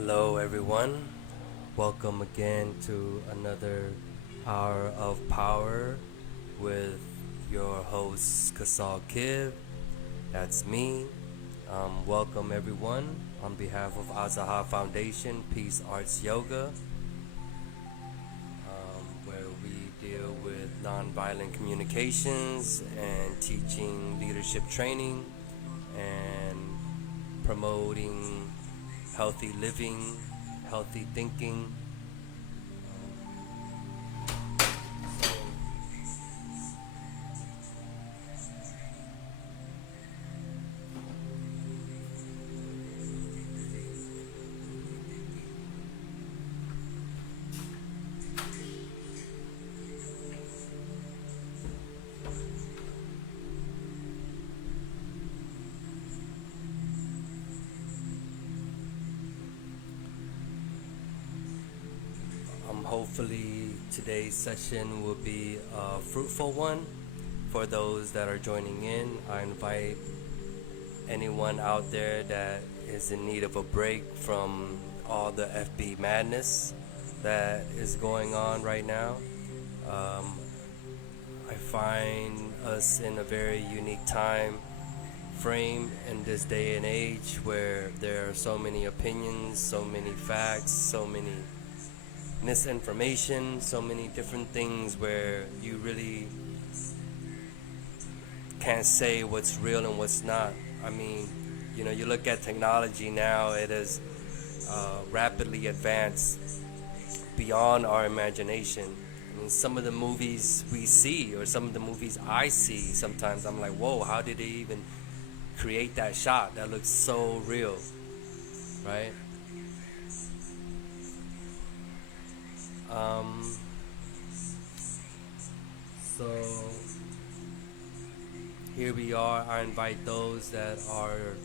Hello, everyone. Welcome again to another Hour of Power with your host, Kasal Kiv. That's me. Welcome, everyone, on behalf of AZAHAR Foundation, Peace Arts Yoga, where we deal with nonviolent communications and teaching leadership training and promoting healthy living, healthy thinking. Hopefully today's session will be a fruitful one for those that are joining in. I invite anyone out there that is in need of a break from all the FB madness that is going on right now. I find us in a very unique time frame in this day and age where there are so many opinions, so many facts, so many misinformation, so many different things where you really can't say what's real and what's not. I mean, you look at technology now, it is rapidly advanced beyond our imagination. I mean, some of the movies we see, or some of the movies I see, sometimes I'm like, whoa, how did they even create that shot? That looks so real, right? So here we are. I invite those that are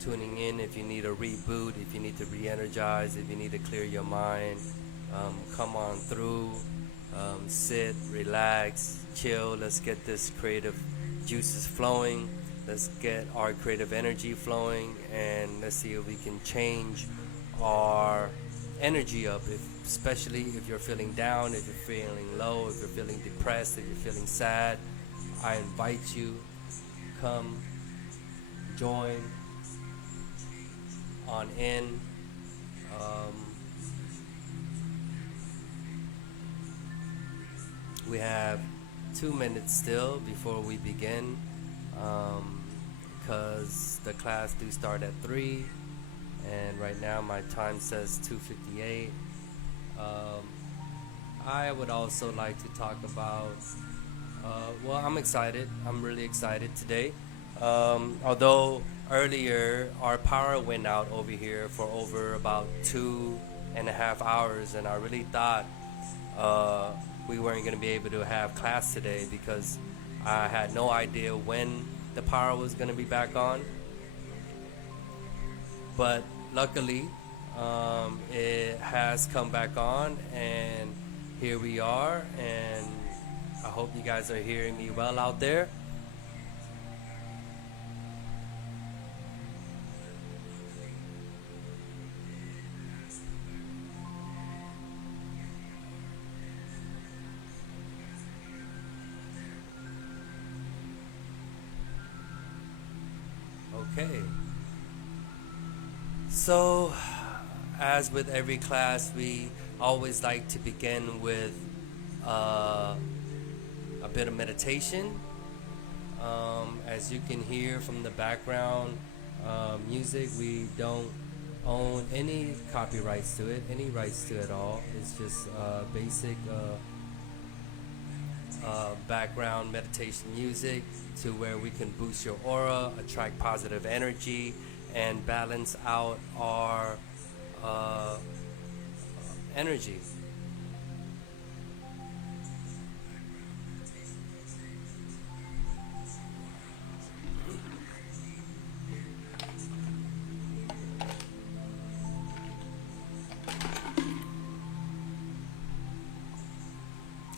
tuning in. If you need a reboot, if you need to re-energize, if you need to clear your mind, come on through. Sit, relax, chill. Let's get this creative juices flowing. Let's get our creative energy flowing, and let's see if we can change our energy up, especially if you're feeling down, if you're feeling low, if you're feeling depressed, if you're feeling sad. I invite you, come join on in. We have 2 minutes still before we begin, because the class do start at 3. And right now my time says 2:58. I would also like to talk about, I'm excited. I'm really excited today. Although earlier our power went out over here for over about 2.5 hours, and I really thought we weren't going to be able to have class today because I had no idea when the power was going to be back on. But luckily, it has come back on, and here we are, and I hope you guys are hearing me well out there. Okay. So, as with every class, we always like to begin with a bit of meditation. As you can hear from the background music, we don't own any copyrights to it, any rights to it all. It's just basic background meditation music to where we can boost your aura, attract positive energy, and balance out our energy.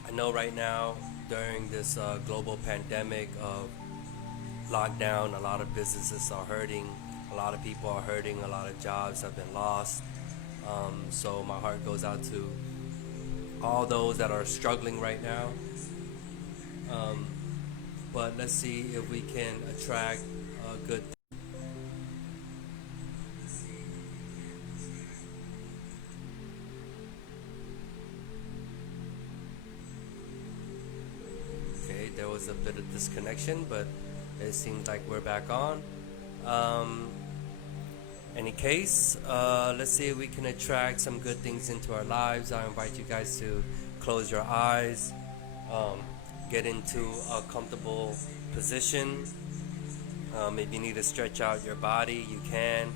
I know right now, during this global pandemic of lockdown, a lot of businesses are hurting. A lot of people are hurting, a lot of jobs have been lost. So my heart goes out to all those that are struggling right now. But let's see if we can attract good. Okay, there was a bit of disconnection, but it seems like we're back on. Any case, let's see if we can attract some good things into our lives. I invite you guys to close your eyes, get into a comfortable position. If you need to stretch out your body, you can,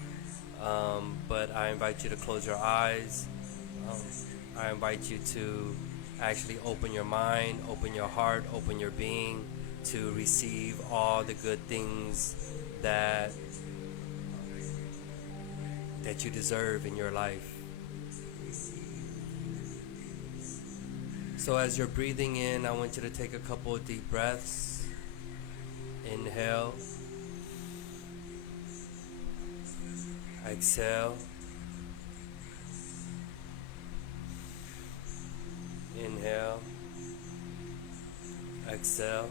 but I invite you to close your eyes. I invite you to actually open your mind, open your heart, open your being to receive all the good things that you deserve in your life. So as you're breathing in, I want you to take a couple of deep breaths. Inhale. Exhale. Inhale. Exhale.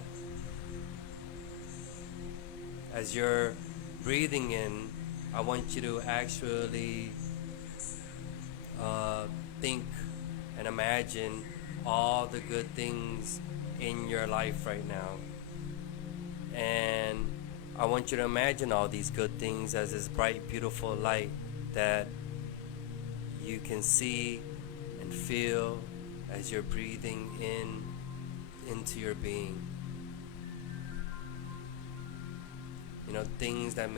As you're breathing in, I want you to actually think and imagine all the good things in your life right now. And I want you to imagine all these good things as this bright, beautiful light that you can see and feel as you're breathing into your being. You know, things that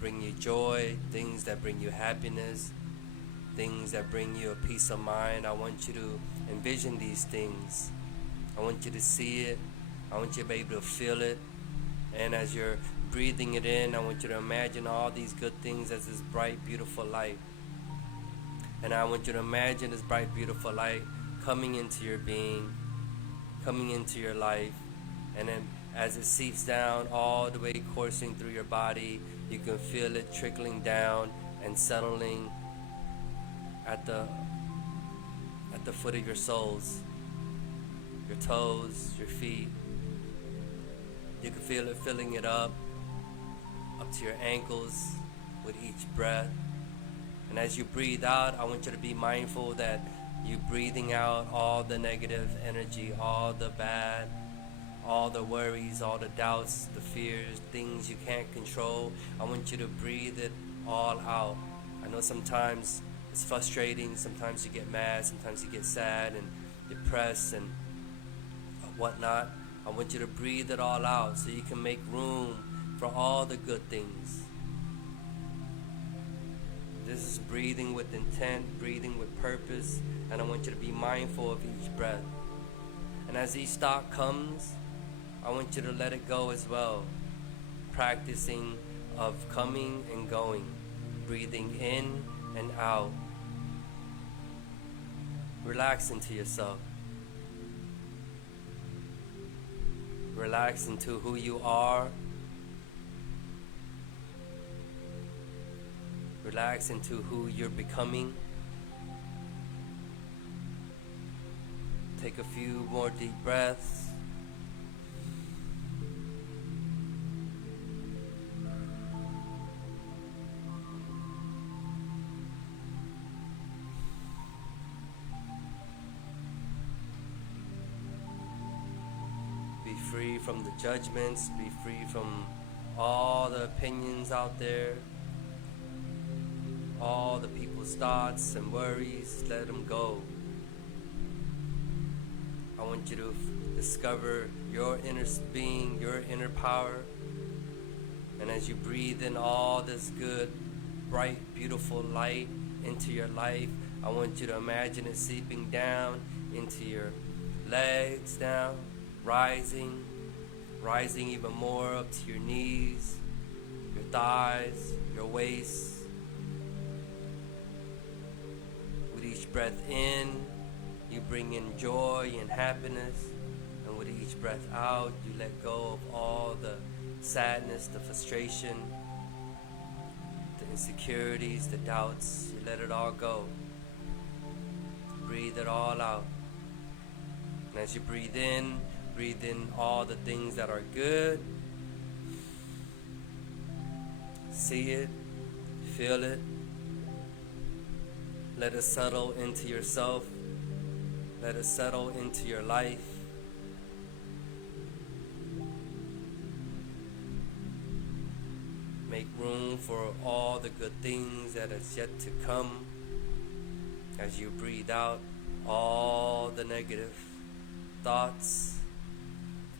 bring you joy, things that bring you happiness, things that bring you a peace of mind. I want you to envision these things. I want you to see it. I want you to be able to feel it. And as you're breathing it in, I want you to imagine all these good things as this bright, beautiful light. And I want you to imagine this bright, beautiful light coming into your being, coming into your life. And then as it seeps down all the way coursing through your body, you can feel it trickling down and settling at the foot of your soles, your toes, your feet. You can feel it filling it up to your ankles with each breath. And as you breathe out, I want you to be mindful that you're breathing out all the negative energy, all the bad, all the worries, all the doubts, the fears, things you can't control. I want you to breathe it all out. I know sometimes it's frustrating, sometimes you get mad, sometimes you get sad and depressed and whatnot. I want you to breathe it all out so you can make room for all the good things. This is breathing with intent, breathing with purpose, and I want you to be mindful of each breath. And as each thought comes, I want you to let it go as well. Practicing of coming and going, breathing in and out. Relax into yourself. Relax into who you are. Relax into who you're becoming. Take a few more deep breaths. Be free from the judgments. Be free from all the opinions out there. All the people's thoughts and worries, let them go. I want you to discover your inner being, your inner power. And as you breathe in all this good, bright, beautiful light into your life, I want you to imagine it seeping down into your legs down, rising even more up to your knees, your thighs, your waist. With each breath in, you bring in joy and happiness, and with each breath out, you let go of all the sadness, the frustration, insecurities, the doubts, you let it all go. Breathe it all out. And as you breathe in all the things that are good. See it, feel it. Let it settle into yourself. Let it settle into your life. Make room for all the good things that is yet to come as you breathe out all the negative thoughts,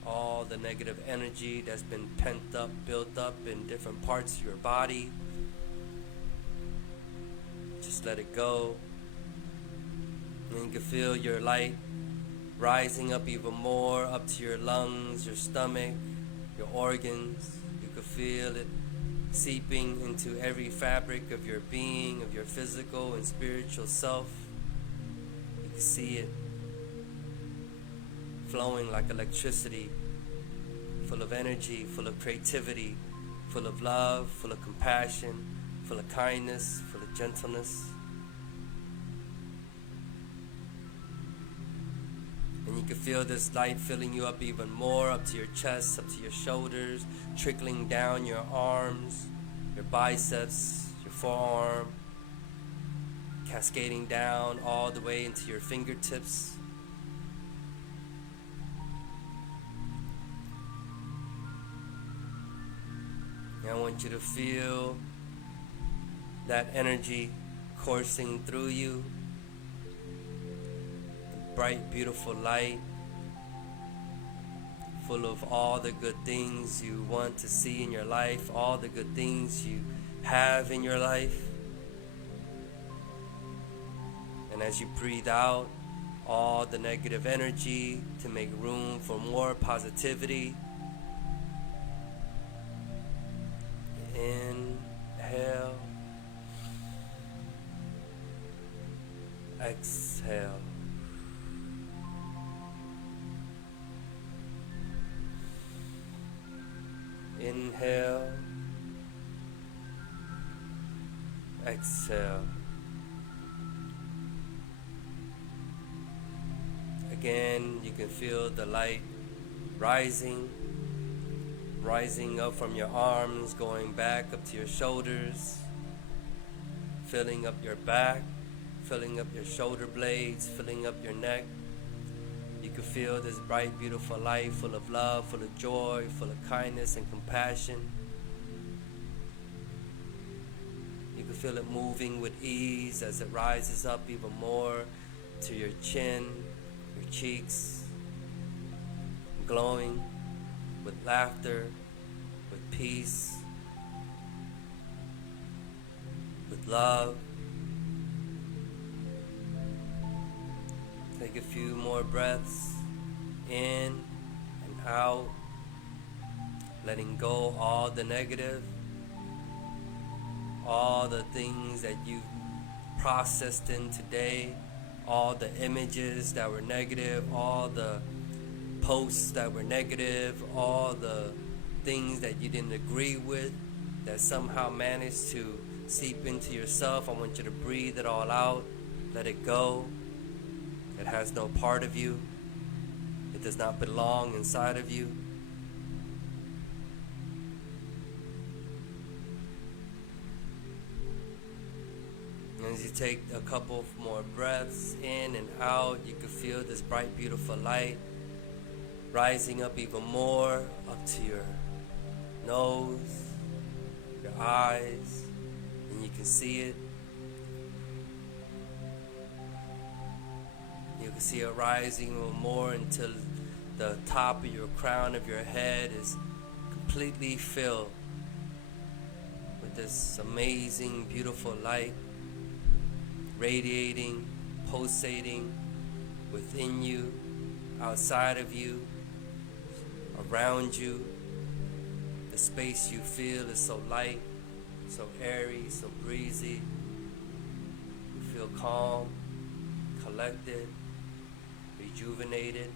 all the negative energy that's been pent up, built up in different parts of your body. Just let it go. And you can feel your light rising up even more, up to your lungs, your stomach, your organs. You can feel it seeping into every fabric of your being, of your physical and spiritual self. You can see it flowing like electricity, full of energy, full of creativity, full of love, full of compassion, full of kindness, full of gentleness. And you can feel this light filling you up even more, up to your chest, up to your shoulders, trickling down your arms, your biceps, your forearm, cascading down all the way into your fingertips. And I want you to feel that energy coursing through you. Bright, beautiful light, full of all the good things you want to see in your life, all the good things you have in your life. And as you breathe out all the negative energy to make room for more positivity, inhale, exhale. Inhale, exhale. Again, you can feel the light rising up from your arms, going back up to your shoulders, filling up your back, filling up your shoulder blades, filling up your neck. You can feel this bright, beautiful light full of love, full of joy, full of kindness and compassion. You can feel it moving with ease as it rises up even more to your chin, your cheeks, glowing with laughter, with peace, with love. Take a few more breaths in and out, letting go all the negative, all the things that you've processed in today, all the images that were negative, all the posts that were negative, all the things that you didn't agree with that somehow managed to seep into yourself. I want you to breathe it all out, let it go. It has no part of you. It does not belong inside of you. And as you take a couple more breaths in and out, you can feel this bright, beautiful light rising up even more, up to your nose, your eyes, and you can see it. You can see it rising even more until the top of your crown of your head is completely filled with this amazing, beautiful light, radiating, pulsating within you, outside of you, around you. The space you feel is so light, so airy, so breezy. You feel calm, collected, rejuvenated.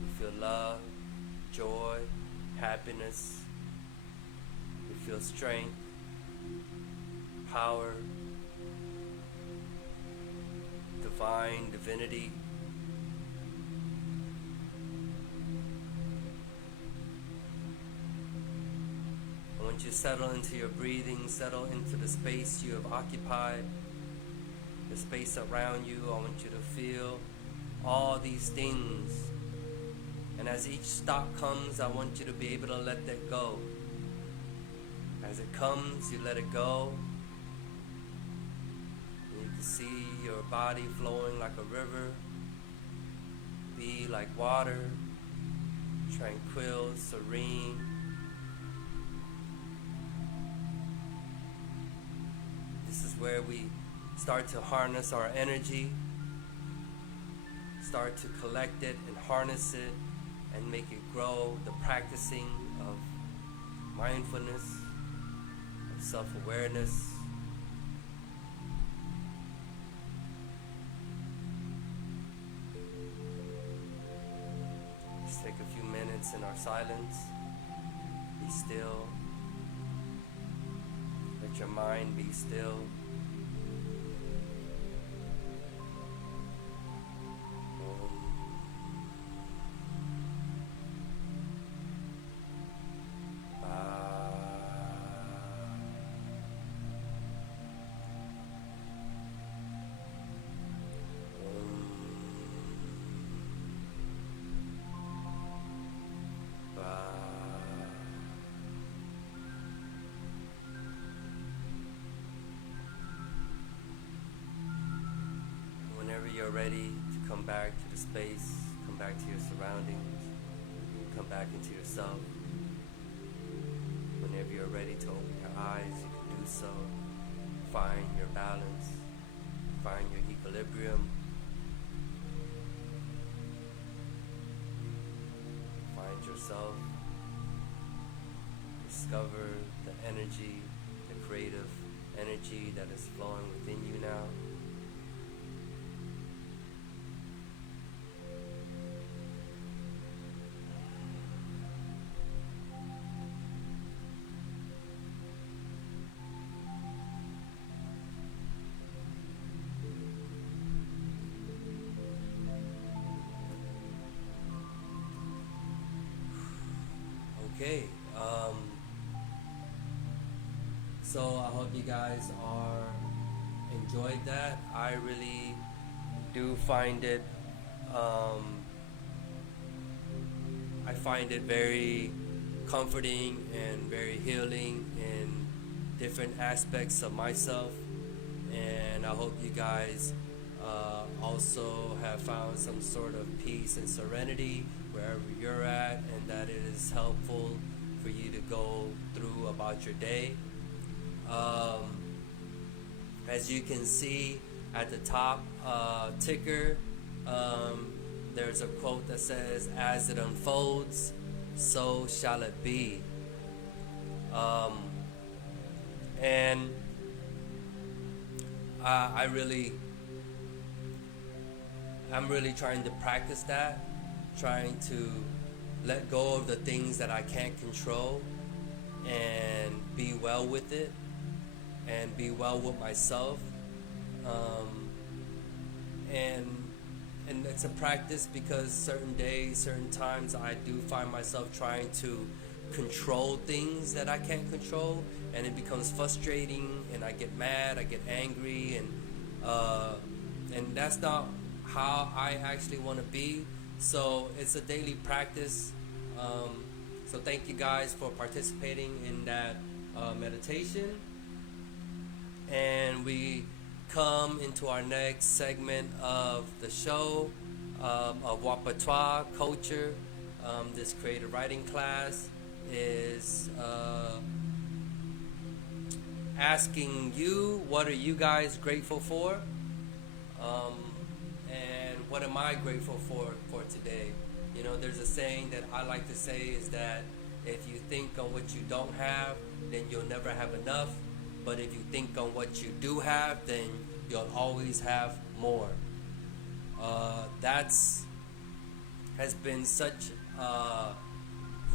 You feel love, joy, happiness. You feel strength, power, divine divinity. And once you settle into your breathing, settle into the space you have occupied, the space around you, I want you to feel all these things. And as each thought comes, I want you to be able to let that go. As it comes, you let it go. And you can see your body flowing like a river, be like water, tranquil, serene. This is where we start to harness our energy, start to collect it and harness it and make it grow. The practicing of mindfulness, of self-awareness. Just take a few minutes in our silence. Be still. Let your mind be still. Whenever you're ready to come back to the space, come back to your surroundings, come back into yourself. Whenever you're ready to open your eyes, you can do so. Find your balance, find your equilibrium, find yourself, discover the energy, the creative energy that is flowing within you now. Okay, so I hope you guys are enjoyed that. I really do find it, I find it very comforting and very healing in different aspects of myself, and I hope you guys also have found some sort of peace and serenity wherever you're at, and that it is helpful for you to go through about your day. As you can see at the top ticker, there's a quote that says, "As it unfolds, so shall it be." And I'm really trying to practice that, trying to let go of the things that I can't control and be well with it and be well with myself. And it's a practice because certain days, certain times I do find myself trying to control things that I can't control, and it becomes frustrating, and I get mad, I get angry, and that's not how I actually want to be. So it's a daily practice. So thank you guys for participating in that meditation. And we come into our next segment of the show of Wapatoa-Culture. This creative writing class is asking you, what are you guys grateful for? And what am I grateful for today? You know, there's a saying that I like to say is that if you think on what you don't have, then you'll never have enough. But if you think on what you do have, then you'll always have more. That's has been such a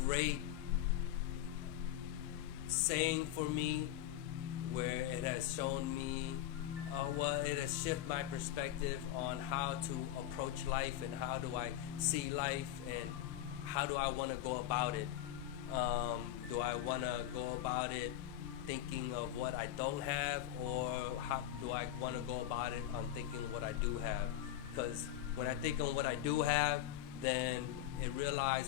great saying for me, where it has shown me, it has shifted my perspective on how to approach life and how do I see life and how do I want to go about it. Do I want to go about it thinking of what I don't have, or how do I want to go about it on thinking what I do have? Because when I think on what I do have, then I realize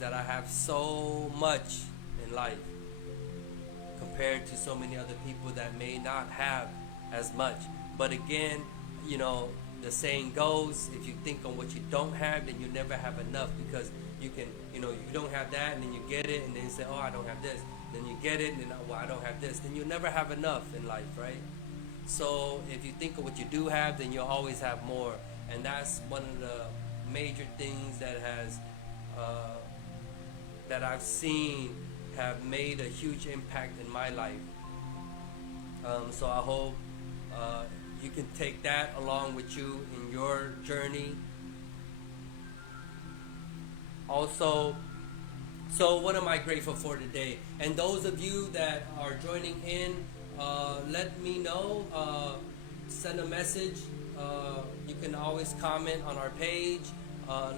that I have so much in life compared to so many other people that may not have as much. But again, the saying goes, if you think on what you don't have, then you never have enough, because you can, you don't have that, and then you get it, and then you say, oh, I don't have this. Then you get it, and then, well, I don't have this. Then you never have enough in life, right? So if you think of what you do have, then you'll always have more. And that's one of the major things that I've seen have made a huge impact in my life. So I hope you can take that along with you in your journey. Also, so what am I grateful for today? And those of you that are joining in, let me know. Send a message. You can always comment on our page.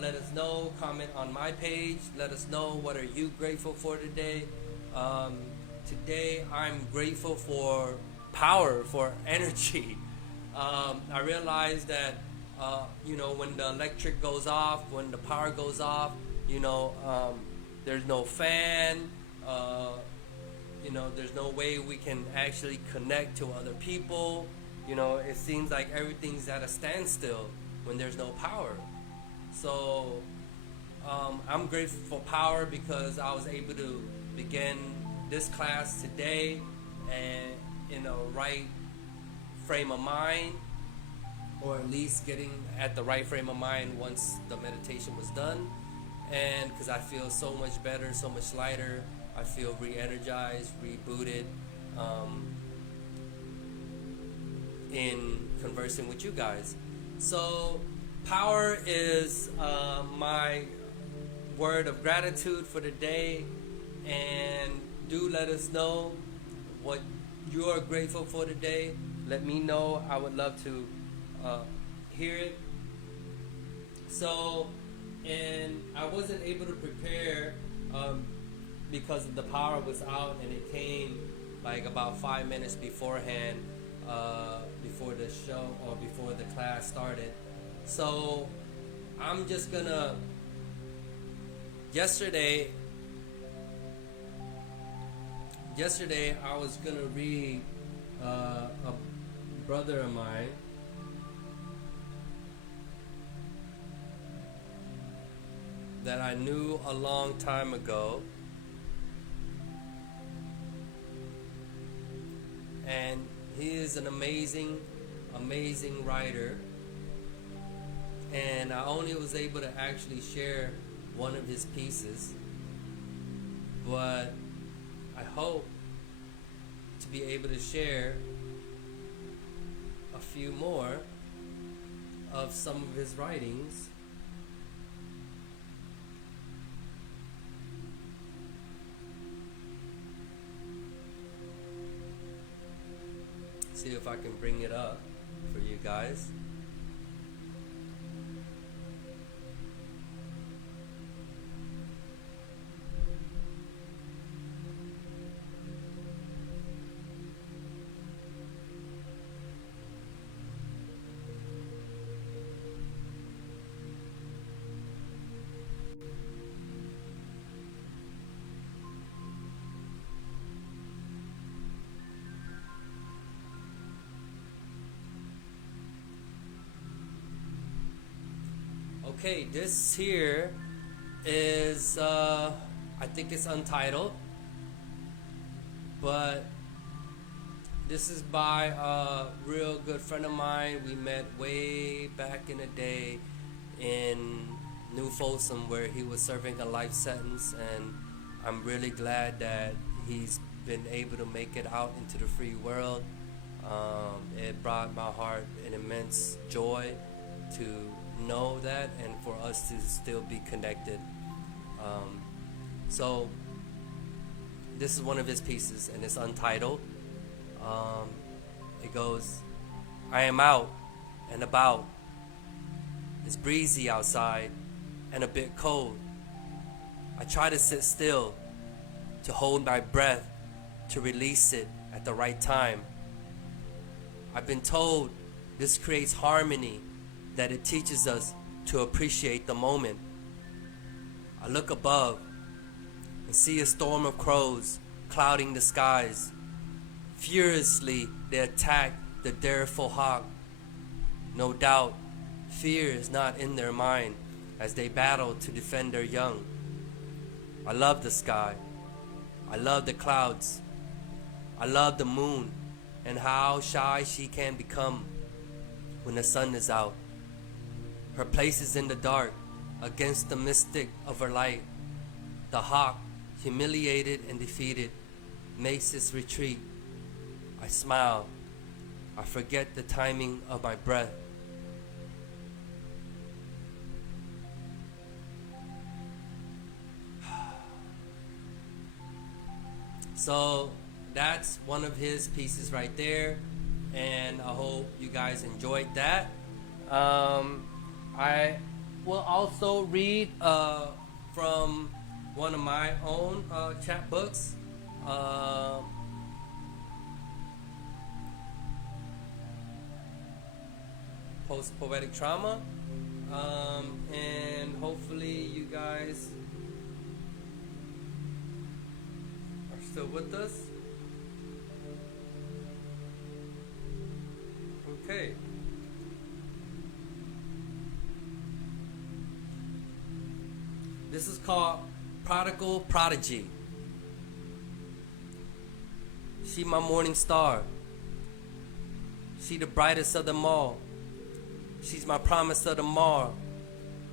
Let us know. Comment on my page. Let us know, what are you grateful for today? Today I'm grateful for power, for energy. I realize that when the electric goes off, when the power goes off, there's no fan, there's no way we can actually connect to other people. It seems like everything's at a standstill when there's no power. So I'm grateful for power because I was able to begin this class today and in a right frame of mind, or at least getting at the right frame of mind once the meditation was done. And because I feel so much better, so much lighter, I feel re-energized, rebooted in conversing with you guys. So power is my word of gratitude for the day, and do let us know what you are grateful for today. Let me know. I would love to hear it. So, and I wasn't able to prepare because the power was out, and it came like about 5 minutes beforehand, before the show or before the class started. So I'm just gonna, yesterday I was gonna read a brother of mine that I knew a long time ago, and he is an amazing writer, and I only was able to actually share one of his pieces, but I hope to be able to share a few more of some of his writings. See if I can bring it up for you guys. Okay, this here is, I think it's untitled, but this is by a real good friend of mine. We met way back in the day in New Folsom, where he was serving a life sentence, and I'm really glad that he's been able to make it out into the free world. It brought my heart an immense joy to know that, and for us to still be connected. So this is one of his pieces, and it's untitled. It goes, I am out and about. It's breezy outside and a bit cold. I try to sit still, to hold my breath, to release it at the right time. I've been told this creates harmony, that it teaches us to appreciate the moment. I look above and see a storm of crows clouding the skies. Furiously they attack the dareful hawk. No doubt, fear is not in their mind as they battle to defend their young. I love the sky. I love the clouds. I love the moon and how shy she can become when the sun is out. Her place is in the dark against the mystic of her light. The hawk, humiliated and defeated, makes its retreat. I smile. I forget the timing of my breath. So that's one of his pieces right there, and I hope you guys enjoyed that. I will also read from one of my own chapbooks. Post-poetic trauma, and hopefully you guys are still with us. Okay. This is called Prodigal Prodigy. She my morning star. She the brightest of them all. She's my promise of tomorrow.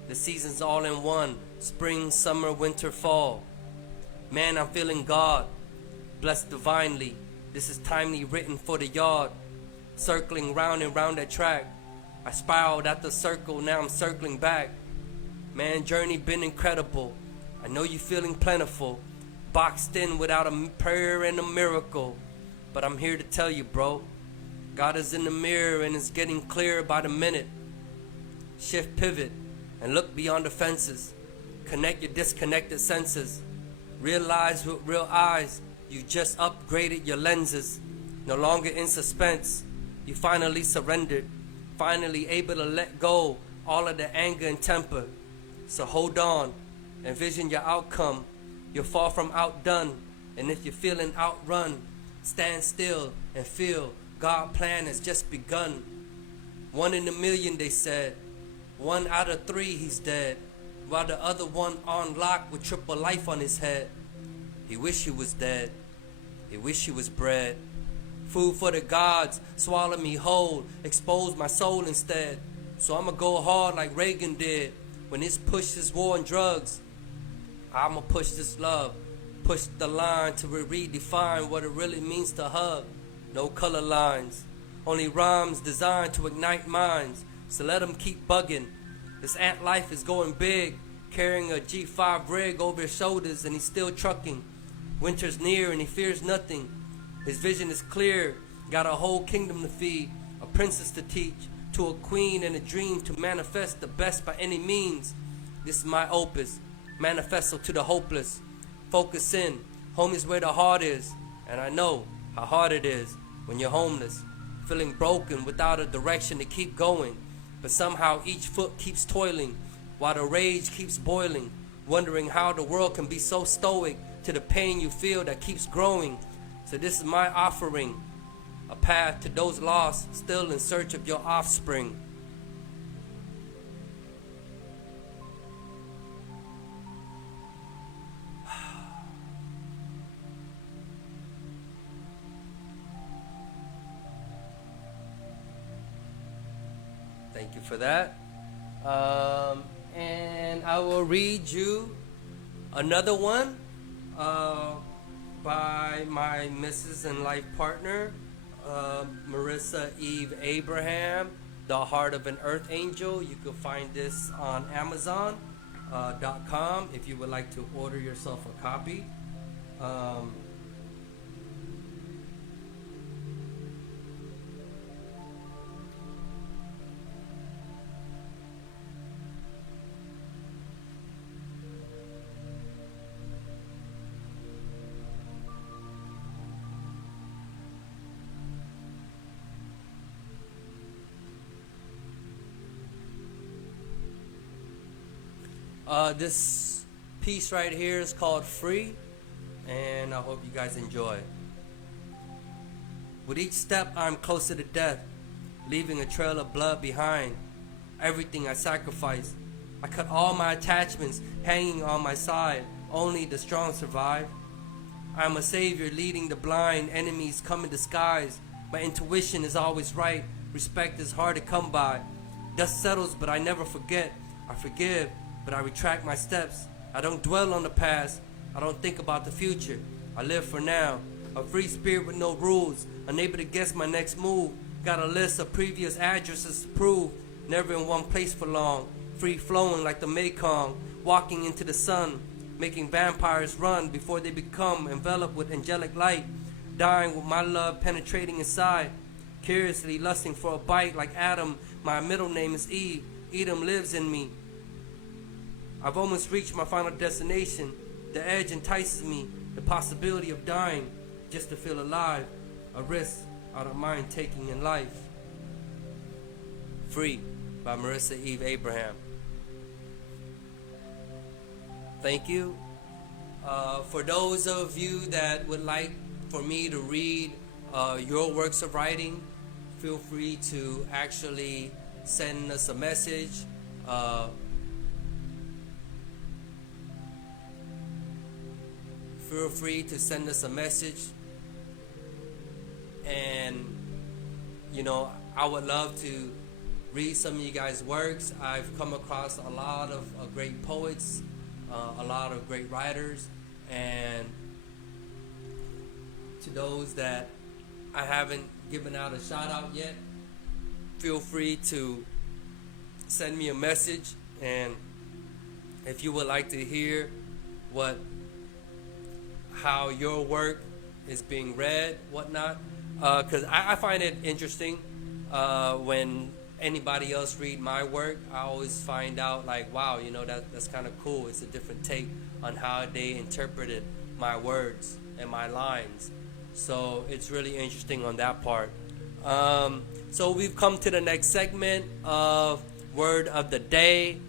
The seasons all in one. Spring, summer, winter, fall. Man, I'm feeling God. Blessed divinely. This is timely written for the yard. Circling round and round that track. I spiraled at the circle, now I'm circling back. Man, journey been incredible. I know you feeling plentiful. Boxed in without a prayer and a miracle. But I'm here to tell you, bro. God is in the mirror and it's getting clearer by the minute. Shift, pivot, and look beyond the fences. Connect your disconnected senses. Realize with real eyes, you just upgraded your lenses. No longer in suspense, you finally surrendered. Finally able to let go all of the anger and temper. So hold on, envision your outcome. You're far from outdone, and if you're feeling outrun, stand still and feel God's plan has just begun. 1 in a million, they said. 1 out of 3, he's dead. While the other one on lock with triple life on his head. He wish he was dead. He wish he was bread. Food for the gods, swallow me whole, expose my soul instead. So I'ma go hard like Reagan did when this pushes war and drugs. I'ma push this love, push the line to redefine what it really means to hug. No color lines, only rhymes designed to ignite minds. So let them keep bugging. This ant life is going big, carrying a G5 rig over his shoulders, and he's still trucking. Winter's near and he fears nothing. His vision is clear, got a whole kingdom to feed, a princess to teach, to a queen and a dream to manifest the best by any means. This is my opus, manifesto to the hopeless. Focus in, home is where the heart is, and I know how hard it is when you're homeless, feeling broken without a direction to keep going. But somehow each foot keeps toiling while the rage keeps boiling, wondering how the world can be so stoic to the pain you feel that keeps growing. So this is my offering, a path to those lost, still in search of your offspring. Thank you for that. And I will read you another one by my Mrs. and life partner, Marissa Eve Abraham, The Heart of an Earth Angel. You can find this on Amazon.com if you would like to order yourself a copy. This piece right here is called Free, and I hope you guys enjoy. With each step, I'm closer to death, leaving a trail of blood behind. Everything I sacrificed. I cut all my attachments hanging on my side. Only the strong survive. I'm a savior leading the blind. Enemies come in disguise. My intuition is always right. Respect is hard to come by. Dust settles, but I never forget. I forgive, but I retract my steps. I don't dwell on the past. I don't think about the future. I live for now. A free spirit with no rules. Unable to guess my next move. Got a list of previous addresses to prove. Never in one place for long. Free flowing like the Mekong. Walking into the sun. Making vampires run before they become enveloped with angelic light. Dying with my love penetrating inside. Curiously lusting for a bite like Adam. My middle name is Eve. Edom lives in me. I've almost reached my final destination. The edge entices me. The possibility of dying just to feel alive. A risk I don't mind taking in life. Free by Marissa Eve Abraham. Thank you. For those of you that would like for me to read your works of writing, feel free to actually send us a message. Feel free to send us a message. And, you know, I would love to read some of you guys' works. I've come across a lot of great poets, a lot of great writers, and to those that I haven't given out a shout out yet, feel free to send me a message. And if you would like to hear how your work is being read, whatnot, because I find it interesting when anybody else read my work. I always find out like, wow, you know, that's kind of cool. It's a different take on how they interpreted my words and my lines. So it's really interesting on that part. So we've come to the next segment of Word of the Day.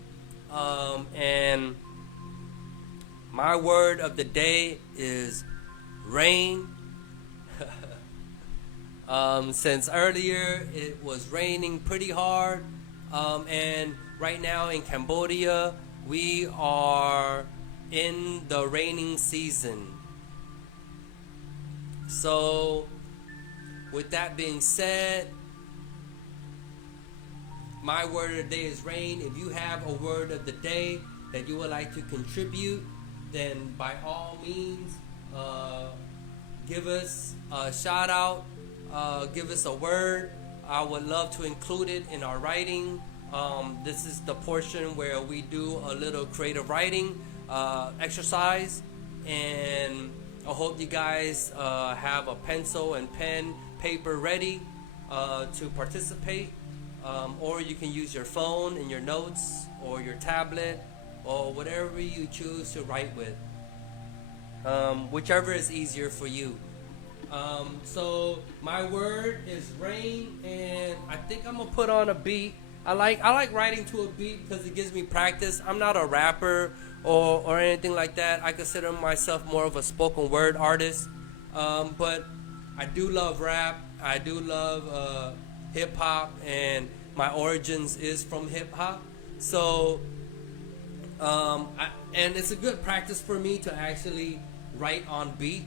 And my word of the day is rain. Since earlier it was raining pretty hard, and right now in Cambodia we are in the raining season. So with that being said, my word of the day is rain. If you have a word of the day that you would like to contribute, then by all means give us a shout out. Give us a word. I would love to include it in our writing. This is the portion where we do a little creative writing exercise, and I hope you guys have a pencil and pen, paper ready to participate, or you can use your phone in your notes or your tablet or whatever you choose to write with, whichever is easier for you. So my word is rain, and I think I'm gonna put on a beat. I like writing to a beat because it gives me practice. I'm not a rapper or anything like that. I consider myself more of a spoken word artist, but I do love rap. I do love hip hop, and my origins is from hip hop. So and it's a good practice for me to actually write on beat.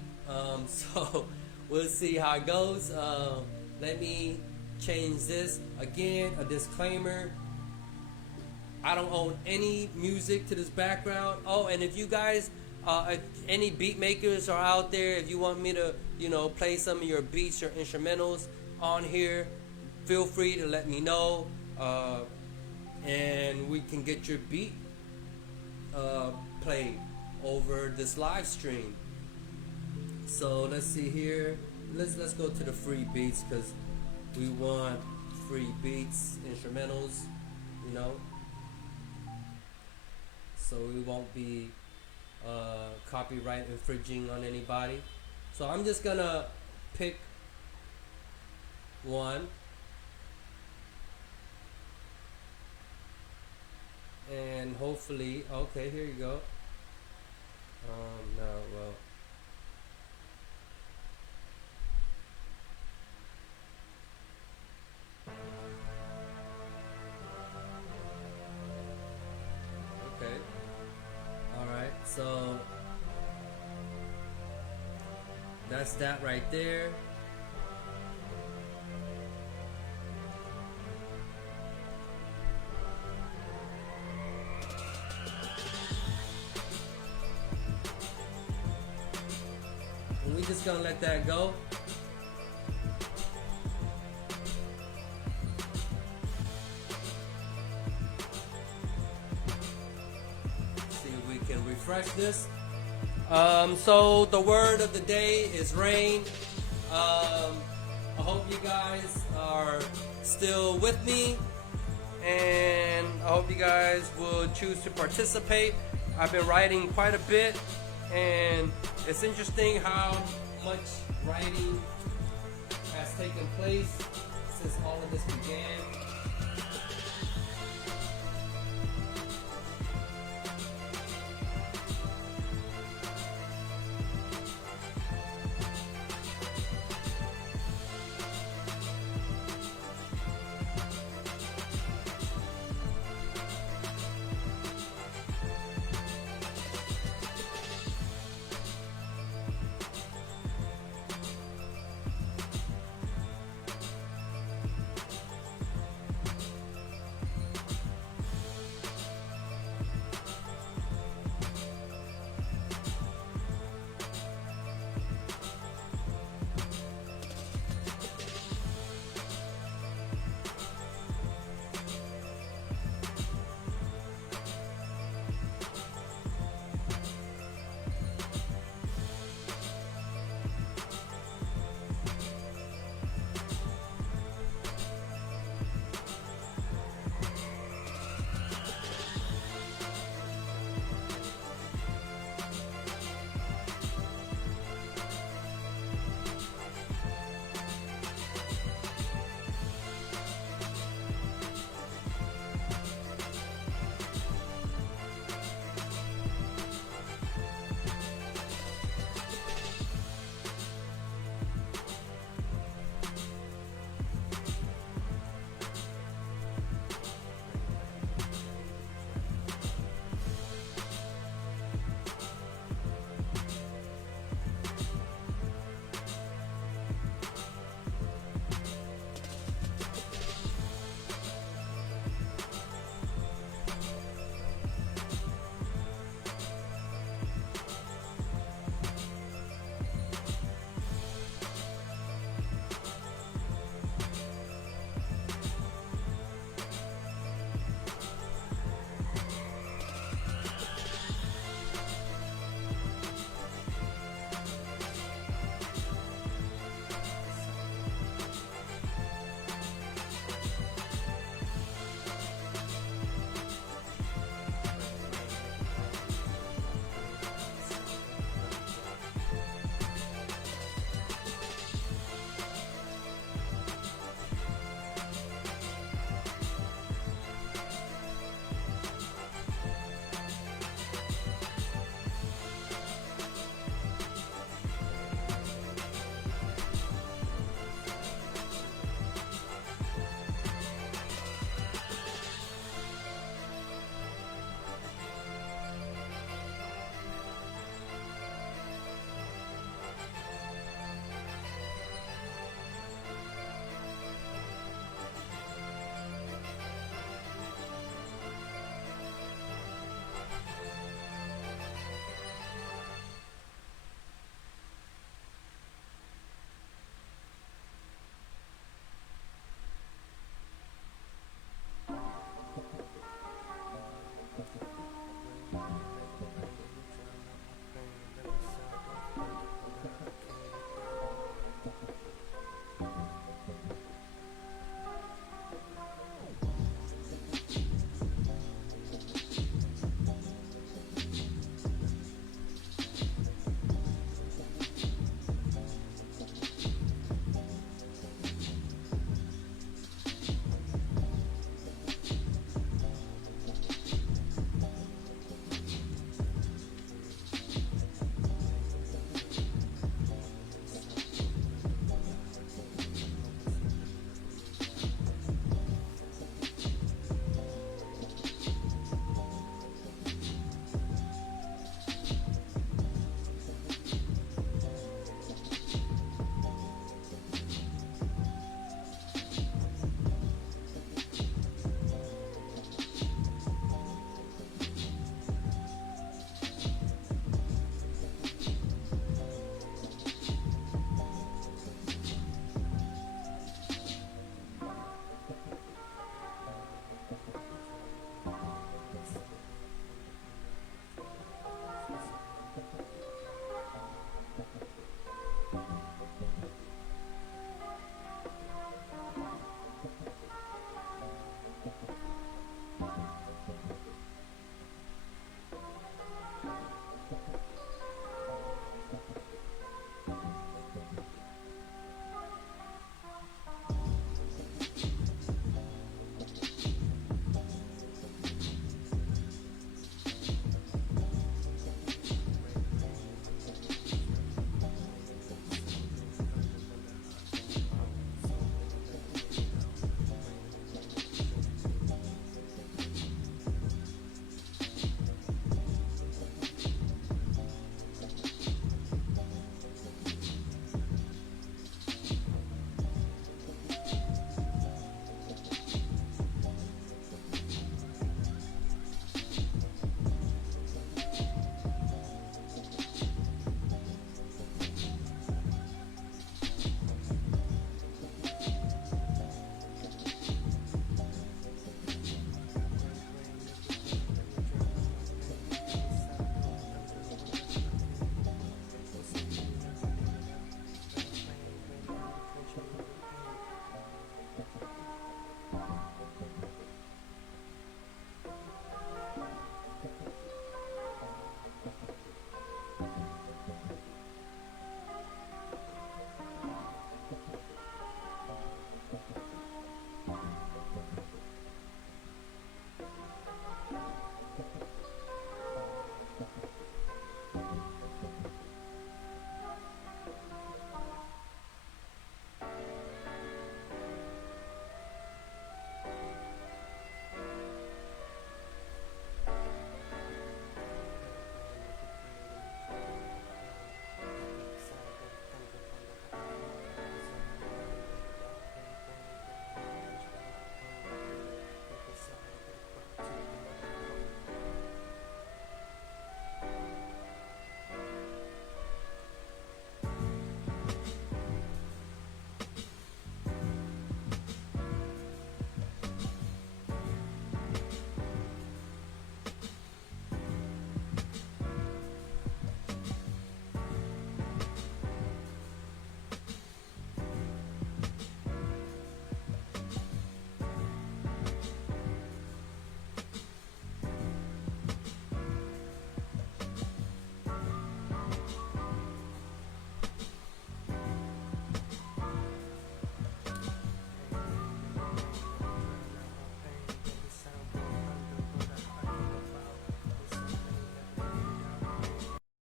So we'll see how it goes. Let me change this. Again, a disclaimer. I don't own any music to this background. Oh, and if you guys, if any beat makers are out there, if you want me to, play some of your beats or instrumentals on here, feel free to let me know. And we can get your beat played over this live stream. So let's see here. Let's go to the free beats, because we want free beats, instrumentals, so we won't be copyright infringing on anybody. So I'm just gonna pick one, and hopefully, okay, here you go. No, well. Okay. All right. So that's that right there. And we just gonna let that go. See if we can refresh this. So the word of the day is rain. I hope you guys are still with me, and I hope you guys will choose to participate. I've been writing quite a bit, and it's interesting how much writing has taken place since all of this began.